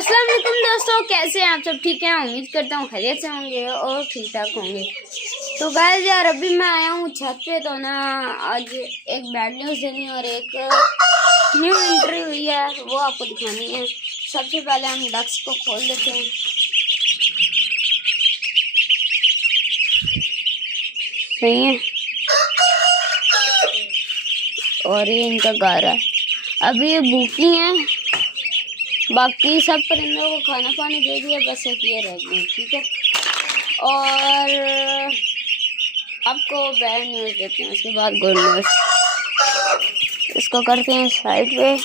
अस्सलाम वालेकुम दोस्तों, कैसे हैं आप सब? ठीक है, उम्मीद करता हूँ खैरियत से होंगे और ठीक ठाक होंगे। तो गाइस यार अभी मैं आया हूँ छत पे, तो ना आज एक बैड न्यूज़ देनी और एक न्यू एंट्री हुई है, वो आपको दिखानी है। सबसे पहले हम डक्स को खोल देते हैं। सही है, और ये इनका घर है। अभी ये भूखी हैं, बाकी सब परिंदों को खाना पानी दे दिया, बस एक ये रह गए। ठीक है, और आपको बैड न्यूज़ देते हैं, उसके बाद गुड न्यूज़। इसको करते हैं साइड पे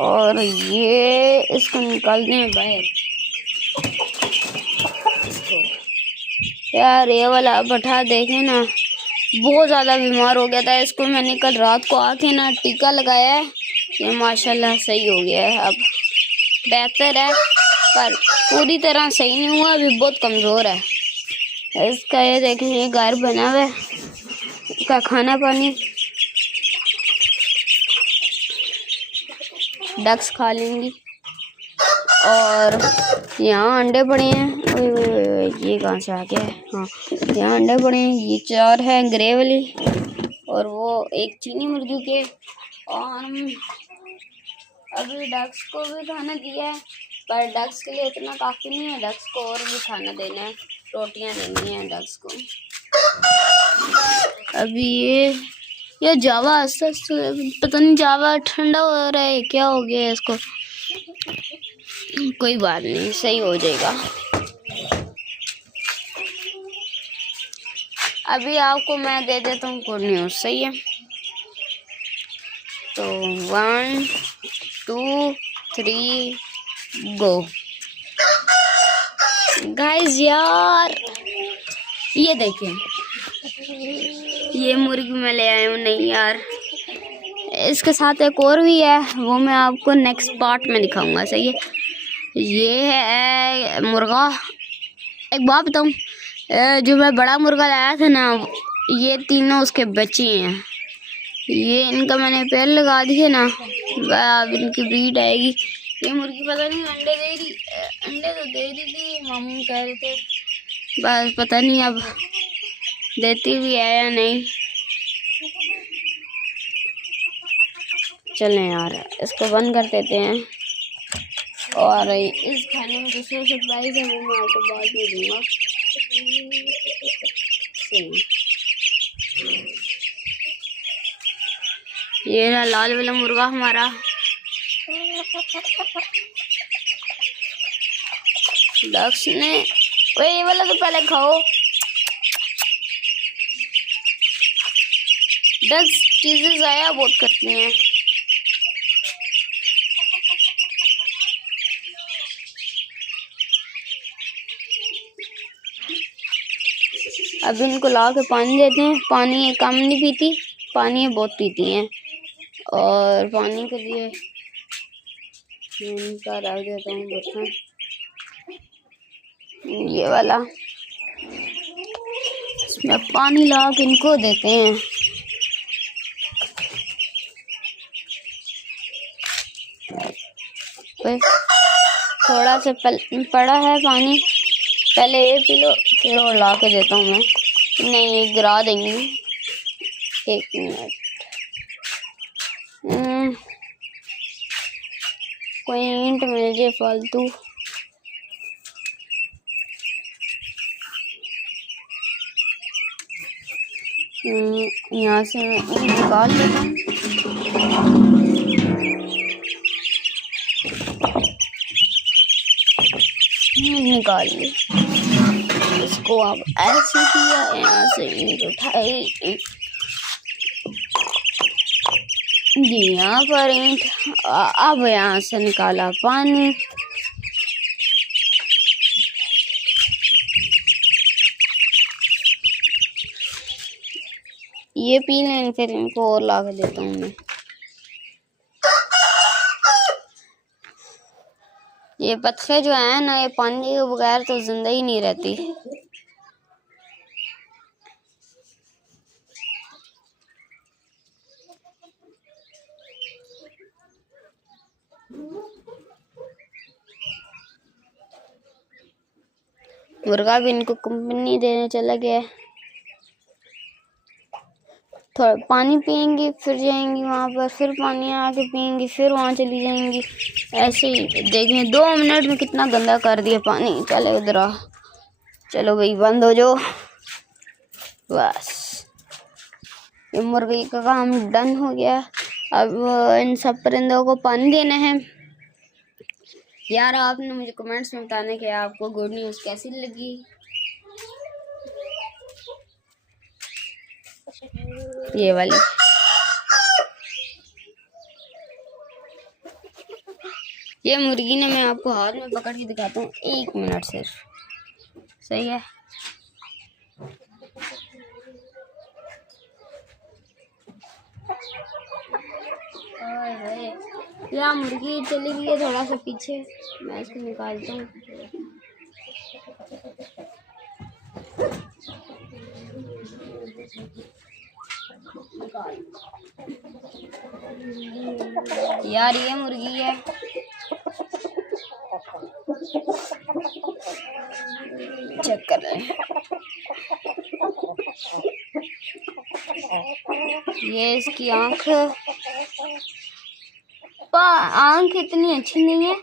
और ये इसको निकालते हैं बाहर। इसको यार ये वाला पठा देखे ना, बहुत ज़्यादा बीमार हो गया था। इसको मैंने कल रात को आके ना टीका लगाया है, ये माशाल्लाह सही हो गया है, अब बेहतर है, पर पूरी तरह सही नहीं हुआ, अभी बहुत कमज़ोर है। इसका ये देखें, ये घर बना हुआ है, इसका खाना पानी डक्स खा लेंगी। और यहाँ अंडे पड़े हैं, ये कहाँ से आ गया है? हाँ, यहाँ अंडे पड़े हैं, ये 4 है ग्रे वाली और वो एक चीनी मुर्गी के। और अभी डक्स को भी खाना दिया है, पर डक्स के लिए इतना काफ़ी नहीं है, डक्स को और भी खाना देना है, रोटियां देनी है डक्स को। अभी ये जावा पता नहीं, जावा ठंडा हो रहा है, क्या हो गया है इसको? कोई बात नहीं, सही हो जाएगा। अभी आपको मैं दे देता हूँ गुड न्यूज़, सही है? तो 1 2 3 गो। गाइस यार ये देखें, ये मुर्गी मैं ले आया हूँ। नहीं यार, इसके साथ एक और भी है, वो मैं आपको नेक्स्ट पार्ट में दिखाऊंगा, सही है? ये है मुर्गा। एक बात बताऊँ, जो मैं बड़ा मुर्गा लाया था ना, ये तीनों उसके बच्चे हैं। ये इनका मैंने पेड़ लगा दिए ना, अब इनकी ब्रीड आएगी। ये मुर्गी पता नहीं अंडे दे रही, अंडे तो दे रही थी, मामू कह रहे थे, बस पता नहीं अब देती भी है या नहीं। चलें यार, इसको बंद कर देते हैं। और इस खाने में जो सरप्राइज है वो मैं आपको बाद में दूंगा। ये रहा लाल वाला मुर्गा हमारा। डक्स ने, ओए ये वाला तो पहले खाओ। डक्स चीजें ज़ाया बहुत करती हैं। अब इनको ला के पानी देते हैं। पानी ये कम नहीं पीती, पानी ये बहुत पीती हैं। और पानी के लिए इनका रख देता हूँ बर्तन, ये वाला, इसमें पानी ला के इनको देते हैं। थोड़ा सा पड़ा है पानी, पहले ये पी लो, फिर और ला के देता हूँ मैं। नहीं, ये गिरा देंगी। 1 मिनट, कोई ईंट मिल जाए फालतू। यहाँ से मैं ईंट निकाल लेता हूँ। निकाल ली, इसको अब ऐसे किया, यहाँ से ईंट उठाई, यहाँ पर ईंट, अब यहाँ से निकाला पानी। ये पी लें, फिर इनको और ला के देता हूँ मैं। ये बतखे जो है ना, ये पानी के बगैर तो जिंदा ही नहीं रहती। मुर्गा भी इनको कंपनी देने चला गया है। थोड़ा पानी पियेंगी, फिर जाएंगी वहाँ पर, फिर पानी आके पियेंगी, फिर वहाँ चली जाएंगी। ऐसे ही देखें 2 मिनट में कितना गंदा कर दिया पानी। चलो उधर आ, चलो भाई बंद हो जाओ। बस ये मुर्गी का काम डन हो गया। अब इन सब परिंदों को पानी देना है। यार आपने मुझे कमेंट्स में बताना कि आपको गुड न्यूज़ कैसी लगी। ये वाली ये मुर्गी ने, मैं आपको हाथ में पकड़ के दिखाता हूँ, 1 मिनट सिर्फ। सही है। या मुर्गी चली गई है थोड़ा सा पीछे, मैं इसको निकालता हूँ। यार ये मुर्गी है, चेक कर रहे हैं। ये इसकी आंख इतनी अच्छी नहीं है,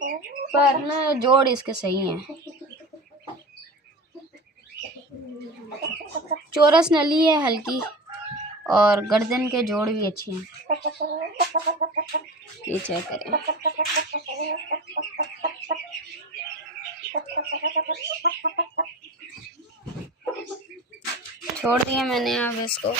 पर ना जोड़ इसके सही है। चौरस नली है हल्की, और गर्दन के जोड़ भी अच्छे हैं। ये चेक करें। छोड़ दिया मैंने अब इसको।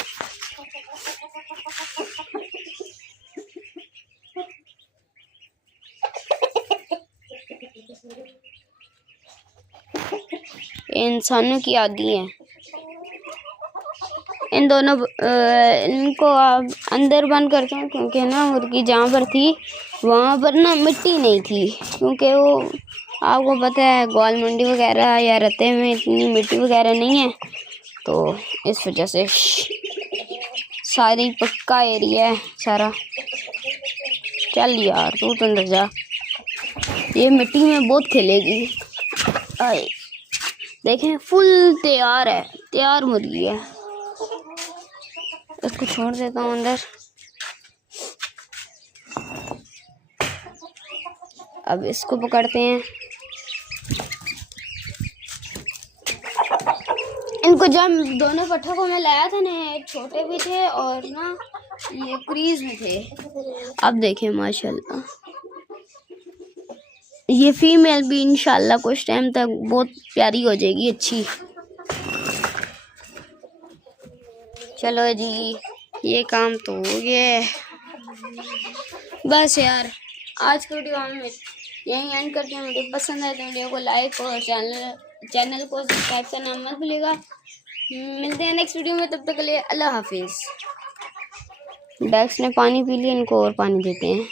इंसानों की आदि है। इन दोनों इनको अब अंदर बंद करते हैं, क्योंकि ना मुर्गी जहाँ पर थी वहाँ पर ना मिट्टी नहीं थी, क्योंकि वो आपको पता है ग्वाल मंडी वगैरह या रत्ते में इतनी मिट्टी वगैरह नहीं है, तो इस वजह से सारी पक्का एरिया है सारा। चल यार तू तो अंदर जा, ये मिट्टी में बहुत खेलेगी। आए देखें फुल तैयार है, तैयार मुर्गी है। इसको छोड़ देता हूँ अंदर। अब इसको पकड़ते हैं। इनको जब दोनों पट्ठों को मैं लाया था ना, छोटे भी थे और ना ये क्रीज में थे। अब देखें माशाल्लाह, ये फीमेल भी इंशाल्लाह कुछ टाइम तक बहुत प्यारी हो जाएगी, अच्छी। चलो जी ये काम तो हो गया। बस यार आज की वीडियो हम यहीं एंड करते हैं। वीडियो पसंद आए तो वीडियो को लाइक और चैनल को सब्सक्राइब करना मत भूलिएगा। मिलते हैं नेक्स्ट वीडियो में, तब तक के लिए अल्लाह हाफिज़। डक्स ने पानी पी लिया, इनको और पानी देते हैं।